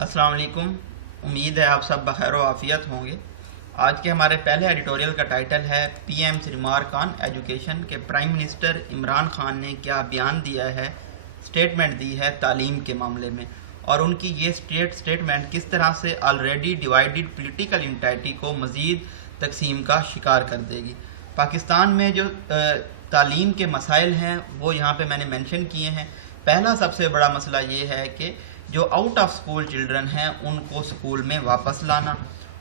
السلام علیکم. امید ہے آپ سب بخیر و عافیت ہوں گے. آج کے ہمارے پہلے ایڈیٹوریل کا ٹائٹل ہے پی ایم's ریمارک آن ایجوکیشن کہ پرائم منسٹر عمران خان نے کیا بیان دیا ہے، سٹیٹمنٹ دی ہے تعلیم کے معاملے میں، اور ان کی یہ سٹیٹمنٹ کس طرح سے آلریڈی ڈیوائیڈڈ پولیٹیکل انٹائٹی کو مزید تقسیم کا شکار کر دے گی. پاکستان میں جو تعلیم کے مسائل ہیں وہ یہاں پہ میں نے مینشن کیے ہیں. پہلا سب سے بڑا مسئلہ یہ ہے کہ جو آؤٹ آف سکول چلڈرن ہیں ان کو سکول میں واپس لانا.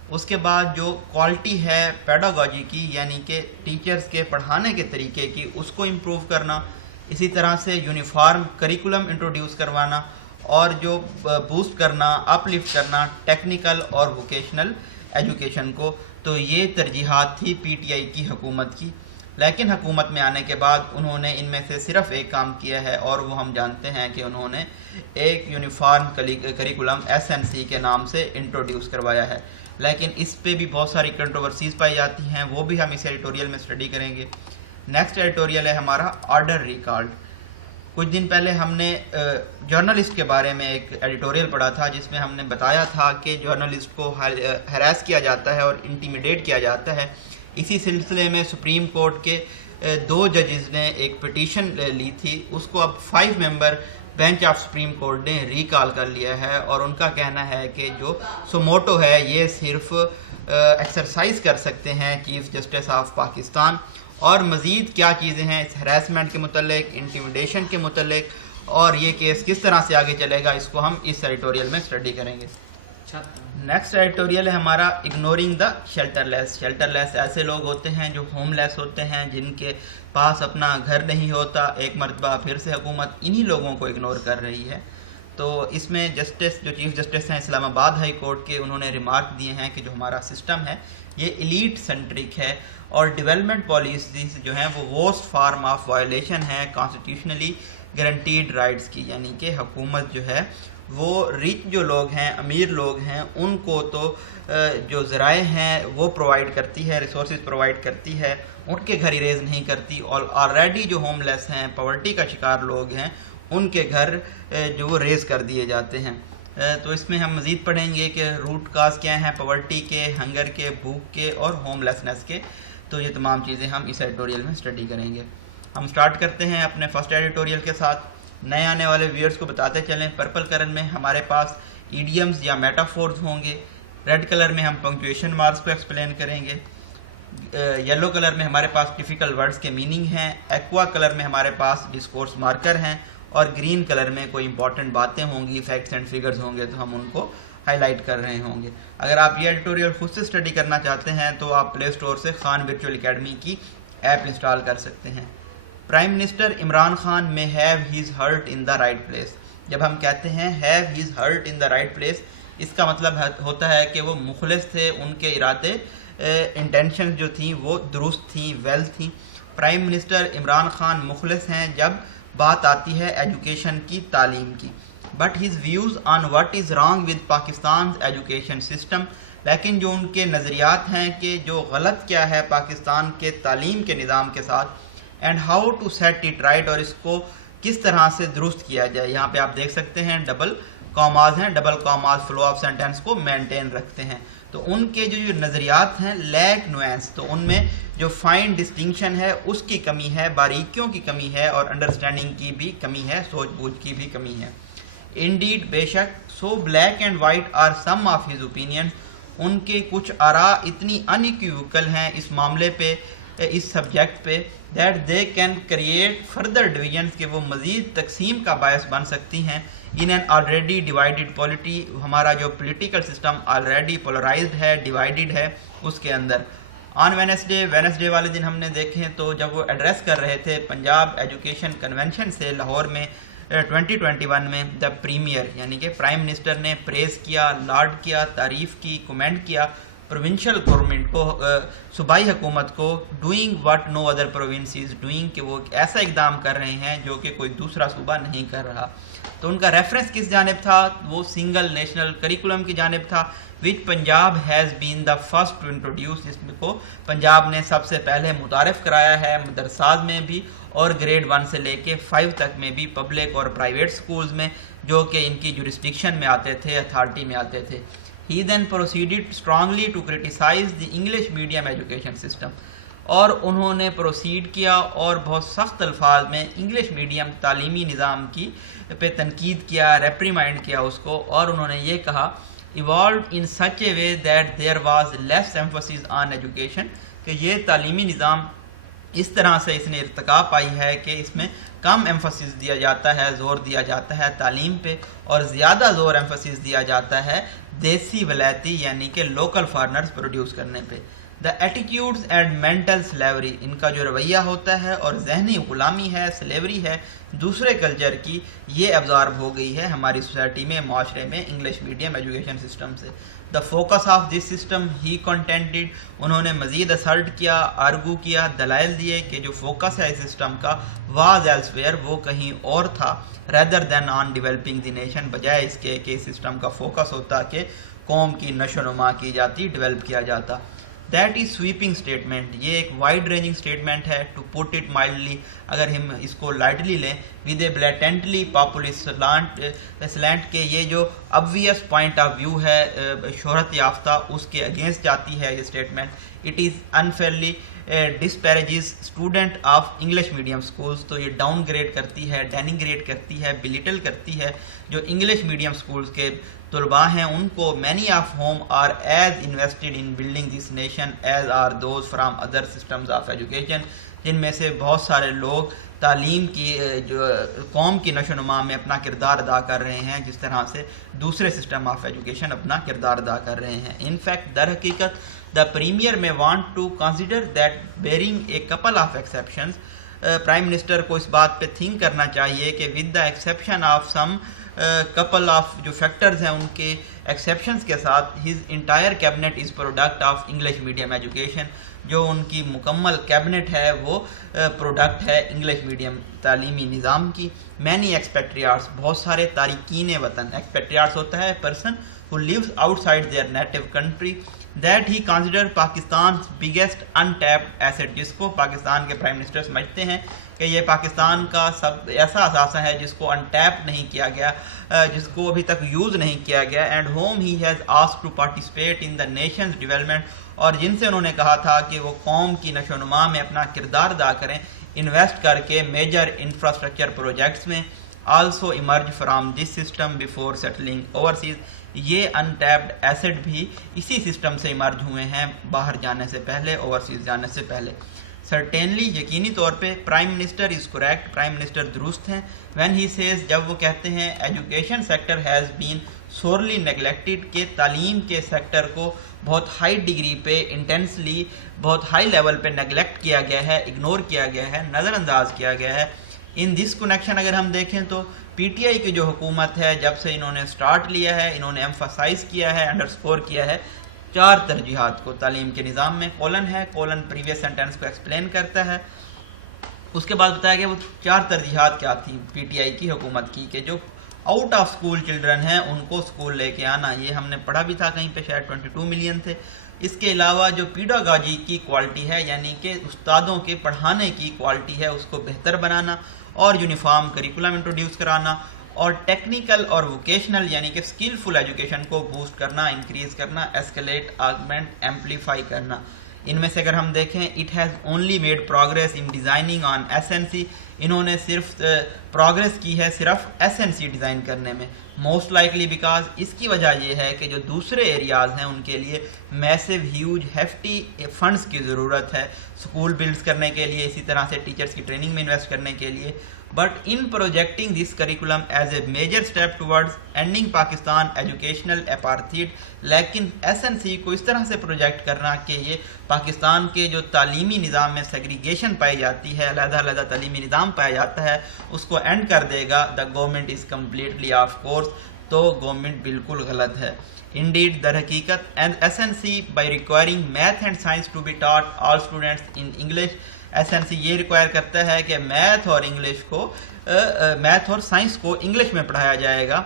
اس کے بعد جو کوالٹی ہے پیڈاگوجی کی، یعنی کہ ٹیچرز کے پڑھانے کے طریقے کی، اس کو امپروو کرنا. اسی طرح سے یونیفارم کریکولم انٹروڈیوس کروانا اور جو بوسٹ کرنا، اپ لفٹ کرنا ٹیکنیکل اور ووکیشنل ایجوکیشن کو. تو یہ ترجیحات تھی پی ٹی آئی کی حکومت کی. لیکن حکومت میں آنے کے بعد انہوں نے ان میں سے صرف ایک کام کیا ہے، اور وہ ہم جانتے ہیں کہ انہوں نے ایک یونیفارم کریکولم SNC کے نام سے انٹروڈیوس کروایا ہے. لیکن اس پہ بھی بہت ساری کنٹروورسیز پائی جاتی ہیں، وہ بھی ہم اس ایڈیٹوریل میں اسٹڈی کریں گے. نیکسٹ ایڈیٹوریل ہے ہمارا آرڈر ریکالڈ. کچھ دن پہلے ہم نے جرنلسٹ کے بارے میں ایک ایڈیٹوریل پڑھا تھا جس میں ہم نے بتایا تھا کہ جرنلسٹ کو ہراس کیا جاتا ہے اور انٹیمیڈیٹ کیا جاتا ہے. اسی سلسلے میں سپریم کورٹ کے 2 ججز نے ایک پٹیشن لی تھی. اس کو اب 5 ممبر بینچ آف سپریم کورٹ نے ریکال کر لیا ہے، اور ان کا کہنا ہے کہ جو سوموٹو ہے یہ صرف ایکسرسائز کر سکتے ہیں چیف جسٹس آف پاکستان، اور مزید کیا چیزیں ہیں اس ہراسمنٹ کے متعلق، انٹیمیڈیشن کے متعلق، اور یہ کیس کس طرح سے آگے چلے گا، اس کو ہم اس ایڈیٹوریل میں اسٹڈی کریں گے. نیکسٹ ایڈیٹوریل ہے ہمارا ignoring the shelterless. Shelterless ایسے لوگ ہوتے ہیں جو ہوم لیس ہوتے ہیں، جن کے پاس اپنا گھر نہیں ہوتا. ایک مرتبہ پھر سے حکومت انہی لوگوں کو اگنور کر رہی ہے. تو اس میں جسٹس جو چیف جسٹس ہیں اسلام آباد ہائی کورٹ کے، انہوں نے ریمارک دیے ہیں کہ جو ہمارا سسٹم ہے یہ ایلیٹ سینٹرک ہے، اور ڈیولپمنٹ پالیسیز جو ہیں وہ ورسٹ فارم آف وائلیشن ہے کانسٹیٹیوشنلی گارنٹیڈ رائٹس کی. یعنی کہ حکومت جو ہے وہ ریچ جو لوگ ہیں، امیر لوگ ہیں، ان کو تو جو ذرائع ہیں وہ پرووائڈ کرتی ہے، ریسورسز پرووائڈ کرتی ہے، ان کے گھر اریز نہیں کرتی. اور آلریڈی جو ہوم لیس ہیں، پاورٹی کا شکار لوگ ہیں، ان کے گھر جو وہ ریز کر دیے جاتے ہیں. تو اس میں ہم مزید پڑھیں گے کہ روٹ کاز کیا ہیں پاورٹی کے، ہنگر کے، بھوک کے اور ہوم لیسنس کے. تو یہ تمام چیزیں ہم اس ایڈیٹوریل میں اسٹڈی کریں گے. ہم سٹارٹ کرتے ہیں اپنے فرسٹ ایڈیٹوریل کے ساتھ. نئے آنے والے ویئرز کو بتاتے چلیں، پرپل کلر میں ہمارے پاس ایڈیمز یا میٹافورز ہوں گے، ریڈ کلر میں ہم پنکچویشن مارکس کو ایکسپلین کریں گے، یلو کلر میں ہمارے پاس ٹیپیکل ورڈز کے میننگ ہیں، ایکوا کلر میں ہمارے پاس ڈسکورس مارکر ہیں، اور گرین کلر میں کوئی امپورٹنٹ باتیں ہوں گی، فیکٹس اینڈ فگرز ہوں گے تو ہم ان کو ہائی لائٹ کر رہے ہوں گے. اگر آپ یہ ایڈیٹوریل خود سے اسٹڈی کرنا چاہتے ہیں تو آپ پلے اسٹور سے خان ورچوئل اکیڈمی کی ایپ انسٹال کر سکتے ہیں. پرائم منسٹر عمران خان میں has his heart in the right place. جب ہم کہتے ہیں has his heart in the right place, اس کا مطلب ہوتا ہے کہ وہ مخلص تھے، ان کے ارادے انٹینشن جو تھیں وہ درست تھیں، ویل تھیں. پرائم منسٹر عمران خان مخلص ہیں جب بات آتی ہے ایجوکیشن کی، تعلیم کی. But his views on what is wrong with Pakistan education system, لیکن جو ان کے نظریات ہیں کہ جو غلط کیا ہے پاکستان کے تعلیم کے نظام کے ساتھ، and how to set it right, اور اس کو کس طرح سے درست کیا جائے. یہاں پہ آپ دیکھ سکتے ہیں ڈبل کاماز ہیں، double commas flow of sentence کو مینٹین رکھتے ہیں. تو ان کے جو نظریات ہیں لیک نوینس، تو ان میں جو فائن ڈسٹنکشن ہے اس کی کمی ہے، باریکیوں کی کمی ہے، اور انڈرسٹینڈنگ کی بھی کمی ہے، سوچ بوجھ کی بھی کمی ہے. انڈیڈ بے شک so black and white are some of his opinions, ان کے کچھ آراء اتنی انیکویوکل ہیں اس معاملے پہ، اس سبجیکٹ پہ، that they can create further divisions, کہ وہ مزید تقسیم کا باعث بن سکتی ہیں. In an already divided polity, ہمارا جو پولیٹیکل سسٹم آلریڈی پولرائزڈ ہے، ڈیوائیڈڈ ہے، اس کے اندر. آن وینسڈے والے دن ہم نے دیکھیں تو جب وہ ایڈریس کر رہے تھے پنجاب ایجوکیشن کنونشن سے لاہور میں 2021 میں، دا پریمیئر یعنی کہ پرائم منسٹر نے پریز کیا، لاڈ کیا، تعریف کی، کومنٹ کیا پروونشل گورنمنٹ کو، صوبائی حکومت کو، doing what no other province is doing, کہ وہ ایسا اقدام کر رہے ہیں جو کہ کوئی دوسرا صوبہ نہیں کر رہا. تو ان کا ریفرنس کس جانب تھا؟ وہ سنگل نیشنل کریکولم کی جانب تھا، which Punjab has been the first to introduce, جس کو پنجاب نے سب سے پہلے متعارف کرایا ہے مدرسات میں بھی، اور گریڈ 1 سے لے کے 5 تک میں بھی، پبلک اور پرائیویٹ سکولز میں. جو کہ ان کی جورسڈکشن میں آتے تھے, اتھارٹی میں آتے تھے. He then proceeded strongly to criticize the English medium education system. اور انہوں نے پروسیڈ کیا اور بہت سخت الفاظ میں انگلش میڈیم تعلیمی نظام کی پہ تنقید کیا, ریپریمائنڈ کیا اس کو, اور انہوں نے یہ کہا evolved in such a way that there was less emphasis on education, کہ یہ تعلیمی نظام اس طرح سے اس نے ارتقا پائی ہے کہ اس میں کم ایمفسس دیا جاتا ہے, زور دیا جاتا ہے تعلیم پہ, اور زیادہ زور ایمفسس دیا جاتا ہے دیسی ولایتی یعنی کہ لوکل فارنرز پروڈیوس کرنے پہ. دا ایٹیٹیوڈز اینڈ مینٹل سلیوری, ان کا جو رویہ ہوتا ہے اور ذہنی غلامی ہے, سلیوری ہے دوسرے کلچر کی, یہ ایبزارب ہو گئی ہے ہماری سوسائٹی میں, معاشرے میں انگلش میڈیم ایجوکیشن سسٹم سے. The focus of this system he contented, انہوں نے مزید اسرٹ کیا, آرگو کیا, دلائل دیے کہ جو فوکس ہے اس سسٹم کا واز ایلسویئر, وہ کہیں اور تھا, rather than on developing the nation, بجائے اس کے کہ اس سسٹم کا فوکس ہوتا کہ قوم کی نشو و نما کی جاتی, ڈیولپ کیا جاتا. دیٹ از سویپنگ اسٹیٹمنٹ, یہ ایک وائڈ رینجنگ اسٹیٹمنٹ ہے. ٹو پٹ اٹ مائلڈلی, اگر ہم اس کو لائٹلی لیں, with a blatantly populist slant, کہ یہ جو obvious پوائنٹ آف ویو ہے شہرت یافتہ, اس کے اگینسٹ جاتی ہے یہ statement. It is unfairly disparages student of English medium schools, تو یہ ڈاؤن گریڈ کرتی ہے, ڈینیگریٹ کرتی ہے, بلیٹل کرتی ہے جو انگلش میڈیم اسکولس کے طلباء ہیں ان کو. Many of whom are as invested in building this nation as are those from other systems of education, جن میں سے بہت سارے لوگ تعلیم کی جو قوم کی نشو و نما میں اپنا کردار ادا کر رہے ہیں جس طرح سے دوسرے سسٹم آف ایجوکیشن اپنا کردار ادا کر رہے ہیں. ان فیکٹ در حقیقت the premier may want to consider that bearing a couple of exceptions, prime minister کو اس بات پہ تھنک کرنا چاہیے کہ with the exception of some couple of جو فیکٹرز ہیں ان کے ایکسیپشنز کے ساتھ, his entire cabinet is product of English medium education, جو ان کی مکمل کیبنٹ ہے وہ پروڈکٹ ہے انگلش میڈیم تعلیمی نظام کی. مینی ایکسپیکٹریارٹس, بہت سارے تارکین وطن, ایکسپیکٹریارٹس ہوتا ہے person who lives outside their native country, that he consider Pakistan's biggest untapped asset, جس کو پاکستان کے پرائم منسٹر سمجھتے ہیں کہ یہ پاکستان کا سب ایسا اثاثہ ہے جس کو انٹیپ نہیں کیا گیا, جس کو ابھی تک یوز نہیں کیا گیا, and whom he has asked to participate in the nation's development, اور جن سے انہوں نے کہا تھا کہ وہ قوم کی نشو و نما میں اپنا کردار ادا کریں, انویسٹ کر کے میجر انفراسٹرکچر پروجیکٹس میں. also emerge from this system before settling overseas, یہ انٹیپڈ ایسڈ بھی اسی سسٹم سے ایمرج ہوئے ہیں باہر جانے سے پہلے, اوورسیز جانے سے پہلے. سرٹینلی, یقینی طور پہ prime minister is correct, prime minister درست ہیں وین ہی سیز, جب وہ کہتے ہیں education sector has been sorely neglected, کہ تعلیم کے سیکٹر کو بہت ہائی ڈگری پہ, انٹینسلی بہت ہائی لیول پہ نیگلیکٹ کیا گیا ہے, اگنور کیا گیا ہے, نظر انداز کیا گیا ہے. ان دس کنیکشن اگر ہم دیکھیں تو پی ٹی آئی کی جو حکومت ہے جب سے انہوں نے سٹارٹ لیا ہے, انہوں نے ایمفاسائز کیا ہے, انڈرسکور کیا ہے 4 ترجیحات کو تعلیم کے نظام میں. کولن ہے, کولن پریویس سینٹینس کو ایکسپلین کرتا ہے. اس کے بعد بتایا گیا وہ 4 ترجیحات کیا تھیں پی ٹی آئی کی حکومت کی, کہ جو آؤٹ آف اسکول چلڈرن ہیں ان کو اسکول لے کے آنا, یہ ہم نے پڑھا بھی تھا کہیں پہ, شاید 22 ملین تھے. اس کے علاوہ جو پیڈاگاجی کی کوالٹی ہے, یعنی کہ استادوں کے پڑھانے کی کوالٹی ہے, اس کو بہتر بنانا اور یونیفارم کریکولم انٹروڈیوس کرانا, اور ٹیکنیکل اور ووکیشنل یعنی کہ اسکلفل ایجوکیشن کو بوسٹ کرنا, انکریز کرنا, ایسکلیٹ, آگمنٹ, ایمپلیفائی کرنا. ان میں سے اگر ہم دیکھیں, it has only made progress in designing on S N C, انہوں نے صرف پروگریس کی ہے صرف ایس این سی ڈیزائن کرنے میں. موسٹ لائکلی بیکاز, اس کی وجہ یہ ہے کہ جو دوسرے ایریاز ہیں ان کے لیے میسو ہیوج ہیفٹی فنڈز کی ضرورت ہے اسکول بلڈز کرنے کے لیے, اسی طرح سے ٹیچرز کی ٹریننگ میں انویسٹ کرنے کے لیے. But in projecting this curriculum as a major step towards ending Pakistan educational apartheid, لیکن ایس این سی کو اس طرح سے پروجیکٹ کرنا کہ یہ پاکستان کے جو تعلیمی نظام میں سیگریگیشن پائی جاتی ہے, علیحدہ علیحدہ تعلیمی نظام پایا جاتا ہے, اس کو اینڈ کر دے گا. The government is completely of course, تو گورنمنٹ بالکل غلط ہے. انڈیڈ, در حقیقت S N C by requiring math and science to be taught all students in English, S N C یہ ریکوائر کرتا ہے کہ میتھ اور انگلش کو, میتھ اور سائنس کو انگلش میں پڑھایا جائے گا.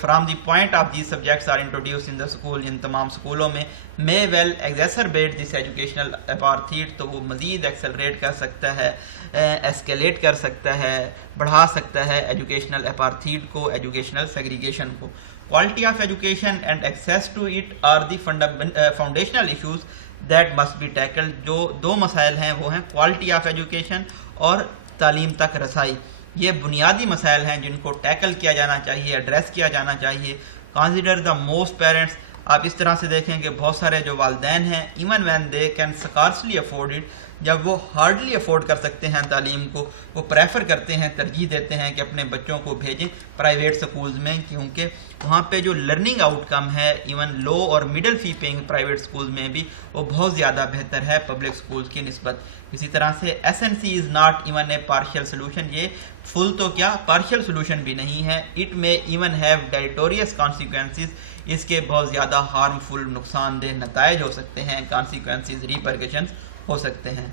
From the point of these subjects are introduced in the school, ان تمام اسکولوں میں مے ویل ایگزیسربیٹ دس ایجوکیشنل اپارتھیڈ، تو وہ مزید ایکسلریٹ کر سکتا ہے، ایسکیلیٹ کر سکتا ہے، بڑھا سکتا ہے ایجوکیشنل اپارتھیڈ کو، ایجوکیشنل سیگریگیشن کو. Quality of education and access to it are the foundational issues that must be tackled. جو دو مسائل ہیں وہ ہیں کوالٹی آف ایجوکیشن اور تعلیم تک رسائی. یہ بنیادی مسائل ہیں جن کو ٹیکل کیا جانا چاہیے، ایڈریس کیا جانا چاہیے. کنسیڈر دا موسٹ پیرنٹس، آپ اس طرح سے دیکھیں کہ بہت سارے جو والدین ہیں even when they can scarcely afford it, جب وہ ہارڈلی افورڈ کر سکتے ہیں تعلیم کو، وہ پریفر کرتے ہیں، ترجیح دیتے ہیں کہ اپنے بچوں کو بھیجیں پرائیویٹ سکولز میں، کیونکہ وہاں پہ جو لرننگ آؤٹ کم ہے ایون لو اور مڈل فی پیئنگ پرائیویٹ سکولز میں بھی وہ بہت زیادہ بہتر ہے پبلک سکولز کی نسبت. اسی طرح سے S N C is not even a partial solution, یہ فل تو کیا پارشل سولوشن بھی نہیں ہے. اٹ میں ایون ہیو ڈیلیٹوریس کانسیکوینسز، اس کے بہت زیادہ ہارمفل نقصان دہ نتائج ہو سکتے ہیں، کانسیکوینسز ریپرکشنز ہو سکتے ہیں.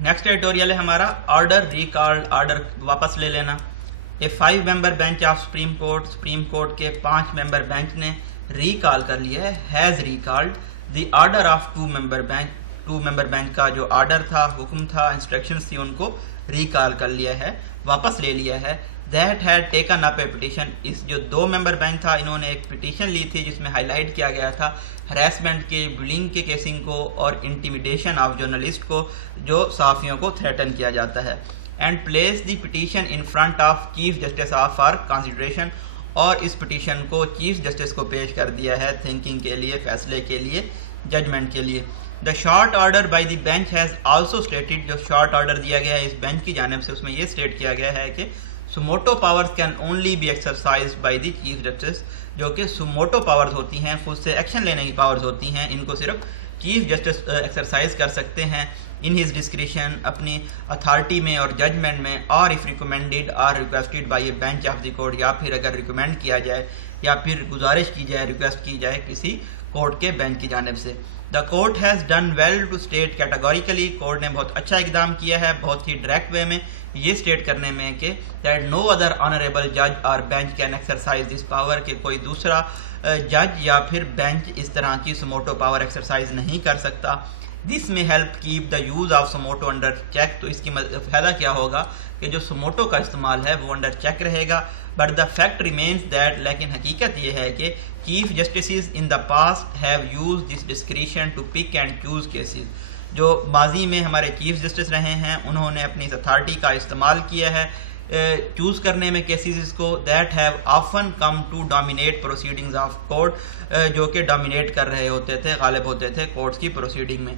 نیکسٹ ایڈیٹوریل ہے ہمارا آرڈر ریکالڈ، آرڈر واپس لے لینا. اے 5 ممبر بینچ آف سپریم کورٹ کے 5 ممبر بینچ نے ریکال کر لیا ہے، has recalled the order of 2 member bench کا جو آرڈر تھا، حکم تھا، انسٹرکشنز تھی، ان کو ریکال کر لیا ہے، واپس لے لیا ہے. That had taken up a petition, اس جو 2 ممبر بینچ تھا انہوں نے ایک پٹیشن لی تھی جس میں ہائی لائٹ کیا گیا تھا ہراسمنٹ کے، بلنگ کے کیسنگ کو اور انٹیمیڈیشن آف جرنلسٹ کو جو صحافیوں کو تھریٹن کیا جاتا ہے. And place the petition in front of chief justice of for consideration, اور اس پٹیشن کو چیف جسٹس کو پیش کر دیا ہے تھنکنگ کے لیے، فیصلے کے لیے، ججمنٹ کے لیے. The short order by the bench has also stated, جو شارٹ آرڈر دیا گیا ہے اس بینچ کی جانب سے اس میں یہ اسٹیٹ کیا گیا ہے کہ suo motu powers can only be exercised by the chief justice, جو کہ سموٹو پاورز ہوتی ہیں، خود سے ایکشن لینے کی پاورز ہوتی ہیں، ان کو صرف چیف جسٹس ایکسرسائز کر سکتے ہیں ان ہز ڈسکریشن، اپنی اتھارٹی میں اور ججمنٹ میں، اور اف ریکمینڈیڈ اور requested by a bench of the court, یا پھر اگر ریکمینڈ کیا جائے یا پھر گزارش کی جائے، ریکویسٹ کی جائے کسی کورٹ کے بینچ کی جانب سے. The court has done well to state categorically, court نے بہت اچھا اقدام کیا ہے بہت ہی ڈائریکٹ وے میں یہ اسٹیٹ کرنے میں کہ دیٹ نو ادر آنریبل جج اور bench can exercise this power, کہ کوئی دوسرا جج یا پھر بینچ اس طرح کی سموٹو پاور ایکسرسائز نہیں کر سکتا. This may help keep the use of suo motu under check, تو اس کی فائدہ کیا ہوگا کہ جو سموٹو کا استعمال ہے وہ انڈر چیک رہے گا. But the fact remains that, لیکن حقیقت یہ ہے کہ chief justices in the past have used this discretion to pick and choose cases, جو ماضی میں ہمارے چیف جسٹس رہے ہیں انہوں نے اپنی اتھارٹی کا استعمال کیا ہے چوز کرنے میں کیسز کو، that have often come to dominate proceedings of court, جو کہ ڈومینیٹ کر رہے ہوتے تھے، غالب ہوتے تھے کورٹس کی پروسیڈنگ میں.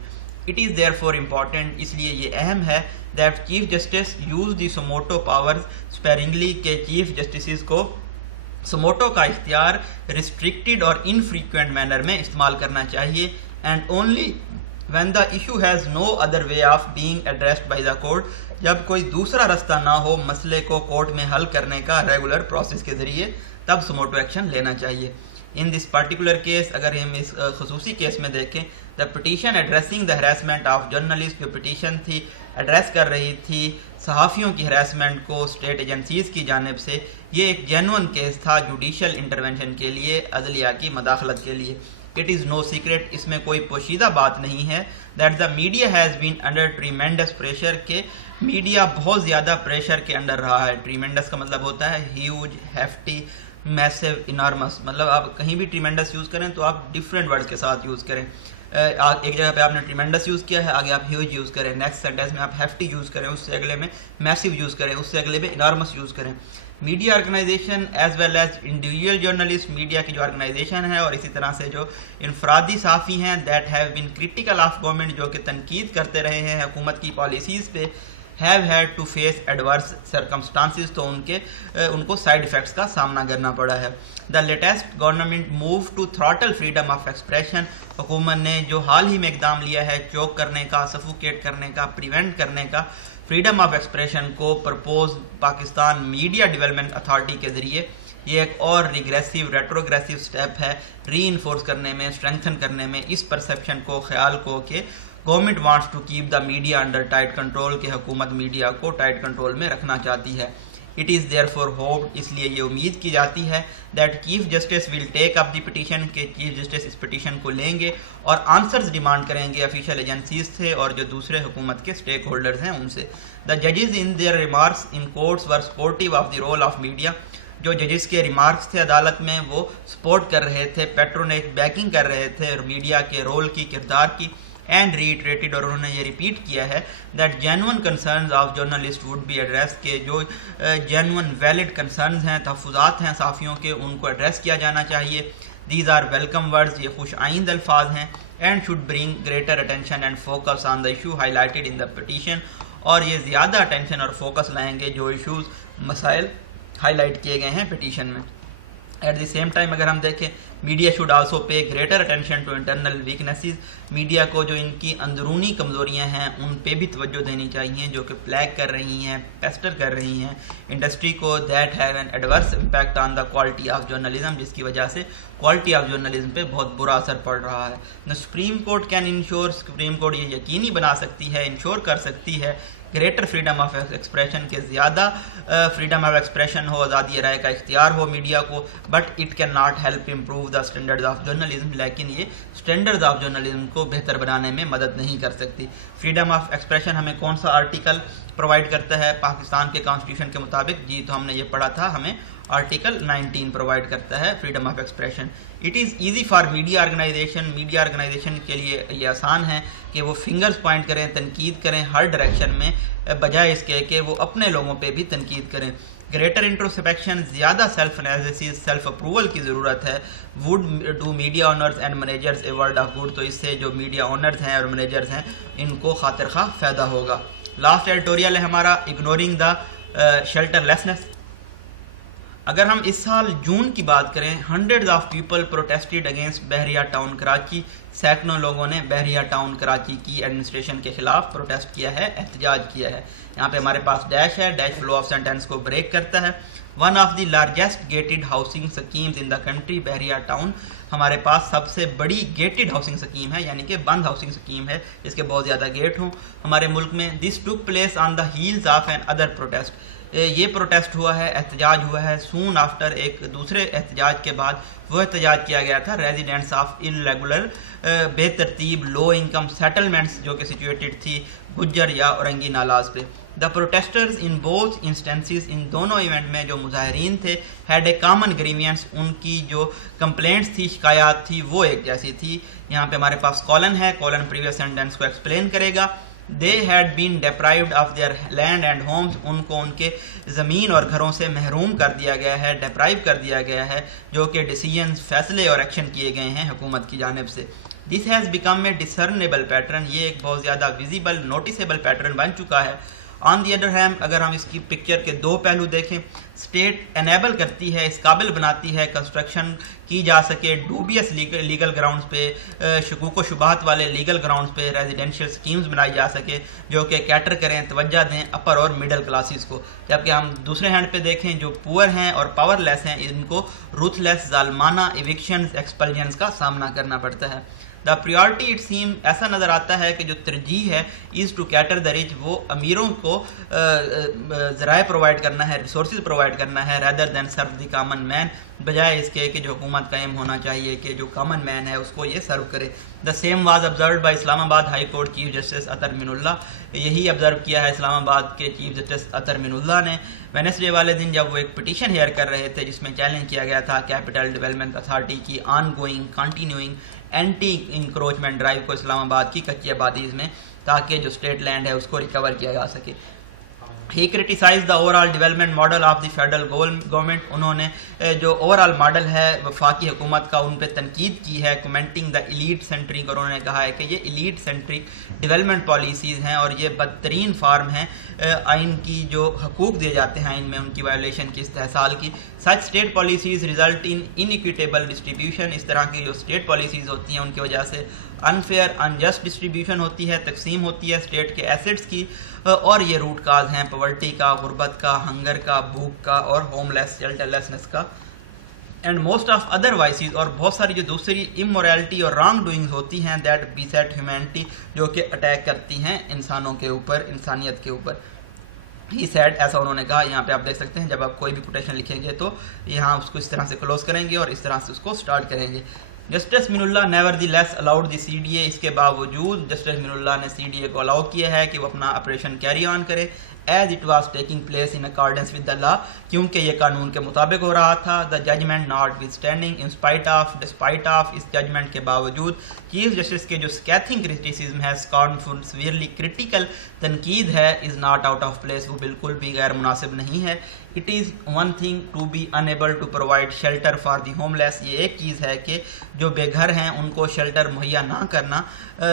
اٹ از دیئر فور امپورٹنٹ، اس لیے یہ اہم ہے that chief justice use the suo motu powers sparingly, کہ چیف جسٹسز کو سموٹو کا اختیار ریسٹرکٹیڈ اور انفریکوینٹ مینر میں استعمال کرنا چاہیے. And only when the issue has no other way of being addressed by the court، جب کوئی دوسرا رستہ نہ ہو مسئلے کو کورٹ میں حل کرنے کا ریگولر پروسیس کے ذریعے، تب سموٹو ایکشن لینا چاہیے. ان دس پرٹیکولر کیس، اگر ہم اس خصوصی کیس میں دیکھیں، the petition addressing the harassment of journalist, جو پٹیشن تھی ایڈریس کر رہی تھی صحافیوں کی ہراسمنٹ کو اسٹیٹ ایجنسیز کی جانب سے، یہ ایک جینون کیس تھا جوڈیشل انٹرونشن کے لیے، عدلیہ کی مداخلت کے لیے. اٹ از نو سیکرٹ، اس میں کوئی پوشیدہ بات نہیں ہے that the media has been under tremendous pressure, کہ میڈیا بہت زیادہ پریشر کے انڈر رہا ہے. ٹریمینڈس کا مطلب ہوتا ہے ہیوج، ہیفٹی، میسو، انارمس، مطلب آپ کہیں بھی ٹریمینڈس یوز کریں تو آپ ڈفرینٹ ورڈ کے ساتھ یوز کریں. ایک جگہ پہ آپ نے ٹریمینڈس یوز کیا ہے، آگے آپ ہیوج یوز کریں، نیکسٹ سینٹینس میں آپ ہیفٹی یوز کریں، اس سے اگلے میں میسو یوز کریں، اس سے اگلے میں انارمس یوز کریں. Media organization as well as individual journalist, media کی جو آرگنائزیشن ہے اور اسی طرح سے جو انفرادی صحافی ہیں، that have been critical of government, جو کہ تنقید کرتے رہے ہیں حکومت کی پالیسیز پہ، have had to face adverse circumstances, تو ان کو سائڈ افیکٹس کا سامنا کرنا پڑا ہے. The latest government move to throttle freedom of expression, حکومت نے جو حال ہی میں اقدام لیا ہے چوک کرنے کا، سفوکیٹ کرنے کا، پریونٹ کرنے کا فریڈم آف ایکسپریشن کو، purpose Pakistan media development authority کے ذریعے، یہ ایک اور ریگریسو، ریٹروگریسو سٹیپ ہے ری انفورس کرنے میں، اسٹرینتھن کرنے میں اس پرسیپشن کو، خیال کو کہ government wants to keep the media under tight control, کہ حکومت میڈیا کو ٹائٹ کنٹرول میں رکھنا چاہتی ہے. It is therefore hoped, اس لیے یہ امید کی جاتی ہے that Chief Justice will take up the petition, کہ Chief Justice اس petition کو لیں گے اور آنسرز ڈیمانڈ کریں گے official ایجنسیز سے اور جو دوسرے حکومت کے اسٹیک ہولڈرز ہیں ان سے. The judges in their remarks in courts were supportive of the role of media. جو ججز کے ریمارکس تھے عدالت میں وہ سپورٹ کر رہے تھے, پیٹرونیج بیکنگ کر رہے تھے میڈیا کے رول کی, کردار کی, اینڈ ریٹریٹڈ, اور انہوں نے یہ ریپیٹ کیا ہے that genuine concerns of journalist would be address, کہ جو جینون ویلڈ کنسرنز ہیں, تحفظات ہیں صحافیوں کے, ان کو ایڈریس کیا جانا چاہیے. دیز آر ویلکم ورڈز, یہ خوش آئند الفاظ ہیں. And should bring greater attention and focus on the issue high lighted in the petition, اور یہ زیادہ اٹینشن اور فوکس لائیں گے جو ایشوز, مسائل ہائی لائٹ کیے گئے ہیں پٹیشن میں. ایٹ دی سیم ٹائم اگر ہم دیکھیں media should also pay greater attention to internal weaknesses, media کو جو ان کی اندرونی کمزوریاں ہیں ان پہ بھی توجہ دینی چاہیے جو کہ پلیگ کر رہی ہیں, پیسٹر کر رہی ہیں انڈسٹری کو, that have an adverse impact on the quality of journalism, جس کی وجہ سے کوالٹی آف جرنلزم پہ بہت برا اثر پڑ رہا ہے. The supreme court can ensure, supreme court یہ یقینی بنا سکتی ہے, انشور کر سکتی ہے گریٹر فریڈم آف ایکسپریشن, کے زیادہ فریڈم آف ایکسپریشن ہو, آزادی رائے کا اختیار ہو میڈیا کو, but it can not help improve the standards of journalism, لیکن یہ اسٹینڈرڈز آف جرنلزم کو بہتر بنانے میں مدد نہیں کر سکتی. فریڈم آف ایکسپریشن ہمیں کون سا آرٹیکل پرووائڈ کرتا ہے پاکستان کے کانسٹیٹیوشن کے مطابق؟ جی تو ہم نے یہ پڑھا تھا, ہمیں آرٹیکل 19 پرووائڈ کرتا ہے freedom of expression. It is easy for media organization, media organization کے لیے یہ آسان ہے کہ وہ فنگرز پوائنٹ کریں, تنقید کریں ہر ڈائریکشن میں, بجائے اس کے کہ وہ اپنے لوگوں پہ بھی تنقید کریں. گریٹر انٹروسپیکشن, زیادہ سیلف انالیسس, سیلف اپروول کی ضرورت ہے. Would do media owners and managers a world of good, تو اس سے جو میڈیا اونرز ہیں اور مینیجرز ہیں ان کو خاطر خواہ فائدہ ہوگا. لاسٹ ایڈیٹوریل ہے ہمارا اگنورنگ دا شیلٹر لیسنس. اگر ہم اس سال جون کی بات کریں, ہنڈریڈز آف پیپل پروٹیسٹڈ اگینسٹ بحریہ ٹاؤن کراچی, سینکڑوں لوگوں نے بحریہ ٹاؤن کراچی کی ایڈمنسٹریشن کے خلاف پروٹیسٹ کیا ہے, احتجاج کیا ہے. یہاں پہ ہمارے پاس ڈیش ہے, ڈیش فلو آف سینٹینس کو بریک کرتا ہے. One of the largest gated housing schemes in the country, بحریہ ٹاؤن ہمارے پاس سب سے بڑی گیٹڈ ہاؤسنگ سکیم ہے, یعنی کہ بند ہاؤسنگ سکیم ہے جس کے بہت زیادہ گیٹ ہوں ہمارے ملک میں. This took place on the heels of another protest, یہ پروٹیسٹ ہوا ہے, احتجاج ہوا ہے سون آفٹر, ایک دوسرے احتجاج کے بعد وہ احتجاج کیا گیا تھا ریزیڈنٹس آف ارریگولر, بے ترتیب لو انکم سیٹلمنٹس جو کہ سچویٹڈ تھی گجر یا اورنگی نالاز پہ. دا پروٹیسٹرز ان بوتھ انسٹنسز, ان دونوں ایونٹ میں جو مظاہرین تھے, ہیڈ اے کامن گریوینس, ان کی جو کمپلینٹس تھی, شکایات تھی, وہ ایک جیسی تھی. یہاں پہ ہمارے پاس کالن ہے, کالن پریویس سینٹینس کو ایکسپلین کرے گا. They had been deprived of their land and homes, ان کو ان کے زمین اور گھروں سے محروم کر دیا گیا ہے, ڈیپرائیو کر دیا گیا ہے, جو کہ ڈیسیژنز, فیصلے اور ایکشن کیے گئے ہیں حکومت کی جانب سے. This has become a discernible pattern, یہ ایک بہت زیادہ ویزیبل, نوٹیسیبل پیٹرن بن چکا ہے. آن دی ادر ہینڈ اگر ہم اس کی پکچر کے دو پہلو دیکھیں, اسٹیٹ انیبل کرتی ہے, اس قابل بناتی ہے کنسٹرکشن کی جا سکے ڈوبیس لیگل گراؤنڈز پہ, شکوک و شبہات والے لیگل گراؤنڈز پہ ریزیڈینشیل سکیمز بنائی جا سکے جو کہ کیٹر کریں, توجہ دیں اپر اور مڈل کلاسز کو. جبکہ ہم دوسرے ہینڈ پہ دیکھیں جو پور ہیں اور پاور لیس ہیں, ان کو روتھ لیس, ظالمانہ ایوکشنز, ایکسپلجنس کا سامنا کرنا پڑتا ہے. دا پریورٹی اٹ سیم, ایسا نظر آتا ہے کہ جو ترجیح ہے از ٹو کیٹر دا رچ, وہ امیروں کو ذرائع پرووائڈ کرنا ہے, ریسورسز پرووائڈ کرنا ہے, rather than serve the common man, بجائے اس کے کہ جو حکومت قائم ہونا چاہیے کہ جو کامن مین ہے اس کو یہ سرو کرے. The same was observed by Islamabad high court chief justice Athar Minallah, یہی آبزرو کیا ہے اسلام آباد کے چیف جسٹس اطہر من اللہ نے وینسڈے والے دن, جب وہ ایک پٹیشن ہیئر کر رہے تھے جس میں چیلنج کیا گیا تھا کیپٹل ڈیولپمنٹ اتھارٹی کی on going continuing anti encroachment drive کو اسلام آباد کی کچی آبادیز میں, تاکہ جو اسٹیٹ لینڈ ہے اس کو ریکور کیا جا سکے. He criticised the overall development model of the federal government, انہوں نے جو اوور آل ماڈل ہے وفاقی حکومت کا ان پہ تنقید کی ہے. کمنٹنگ دا ایلیٹ سینٹرک, اور انہوں نے کہا ہے کہ یہ ایلیٹ سینٹرک ڈیولپمنٹ پالیسیز ہیں اور یہ بدترین فارم ہیں آئین کی, جو حقوق دیے جاتے ہیں آئین میں ان کی وائلیشن کی, استحصال کی. Such state policies result in inequitable distribution, اس طرح کی جو اسٹیٹ پالیسیز ہوتی ہیں ان کی وجہ سے انفیئر, انجسٹ ڈسٹریبیوشن ہوتی ہے, تقسیم ہوتی ہے اسٹیٹ کے ایسٹس کی, اور یہ روٹ کاز ہیں پاورٹی کا, غربت کا, ہنگر کا, بھوک کا اور ہوم لیس, شیلٹر لیسنس کا, and most of other voices, اور بہت ساری جو دوسری امورالٹی اور رانگ ڈوئنگز ہوتی ہیں دیٹ بیسیٹ ہیومینٹی, جو کہ اٹیک کرتی ہیں انسانوں کے اوپر, انسانیت کے اوپر. ہی سیڈ، ایسا انہوں نے کہا. یہاں پہ آپ دیکھ سکتے ہیں جب آپ کوئی بھی کوٹیشن لکھیں گے تو یہاں اس کو اس طرح سے کلوز کریں گے اور اس طرح سے اس کو سٹارٹ کریں گے. Justice Minallah nevertheless allowed the C D A, اس کے باوجود جسٹس من اللہ نے سی ڈی اے کو الاؤ کیا ہے کہ وہ اپنا آپریشن کیری آن کرے as it was taking place in accordance with the law, کیونکہ یہ قانون کے مطابق ہو رہا تھا. The judgment notwithstanding despite of, اس ججمنٹ کے باوجود چیف جسٹس کے جو اسکیتھنگ کرٹیسزم ہے، سیویئرلی کریٹیکل تنقید ہے، is not out of place, وہ بالکل بھی غیر مناسب نہیں ہے. It is one thing to be unable to provide shelter for the home لیس، یہ ایک چیز ہے کہ جو بے گھر ہیں ان کو شیلٹر مہیا نہ کرنا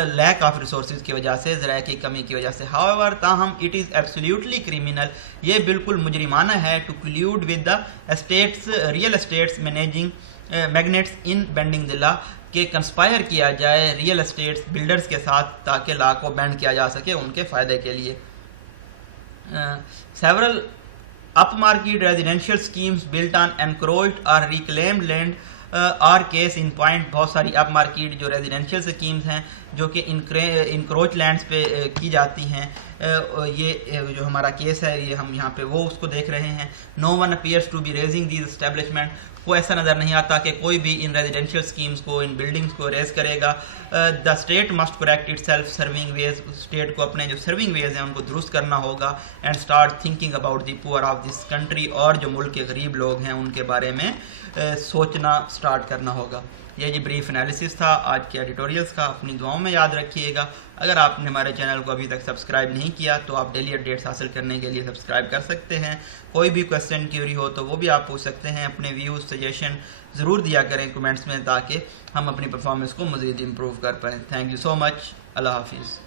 لیک آف ریسورسز کی وجہ سے، ذرائع کی کمی کی وجہ سے. ہاؤیور تاہم اٹ از ایبسلیوٹلی کریمنل، یہ بالکل مجرمانہ ہے to collude with the states real estates managing magnates in bending the law, کہ کنسپائر کیا جائے ریئل اسٹیٹس بلڈرز کے ساتھ تاکہ لا کو بینڈ کیا جا سکے ان کے فائدے کے لیے. Several upmarket residential schemes built on encroached اور reclaimed land are case in point, بہت ساری اپ مارکیٹ جو ریزیڈینشیل اسکیمز ہیں جو کہ انکروچ لینڈز پہ کی جاتی ہیں، یہ جو ہمارا کیس ہے یہ ہم یہاں پہ وہ اس کو دیکھ رہے ہیں. No one appears to be razing these establishment, کو ایسا نظر نہیں آتا کہ کوئی بھی ان ریزیڈینشیل اسکیمز کو، ان بلڈنگز کو ریز کرے گا. The state must correct its self serving ways, state کو اپنے جو سرونگ ویز ہیں ان کو درست کرنا ہوگا. And start thinking about the پور آف دس کنٹری، اور جو ملک کے غریب لوگ ہیں ان کے بارے میں سوچنا اسٹارٹ کرنا ہوگا. یہ جی بریف انالیسس تھا آج کے ایڈیٹوریلز کا، اپنی دعاؤں میں یاد رکھیے گا. اگر آپ نے ہمارے چینل کو ابھی تک سبسکرائب نہیں کیا تو آپ ڈیلی اپڈیٹس حاصل کرنے کے لیے سبسکرائب کر سکتے ہیں. کوئی بھی کویسچن کیوری ہو تو وہ بھی آپ پوچھ سکتے ہیں. اپنے ویوز سجیشن ضرور دیا کریں کمنٹس میں تاکہ ہم اپنی پرفارمنس کو مزید امپروو کر پائیں. تھینک یو سو مچ. اللہ حافظ.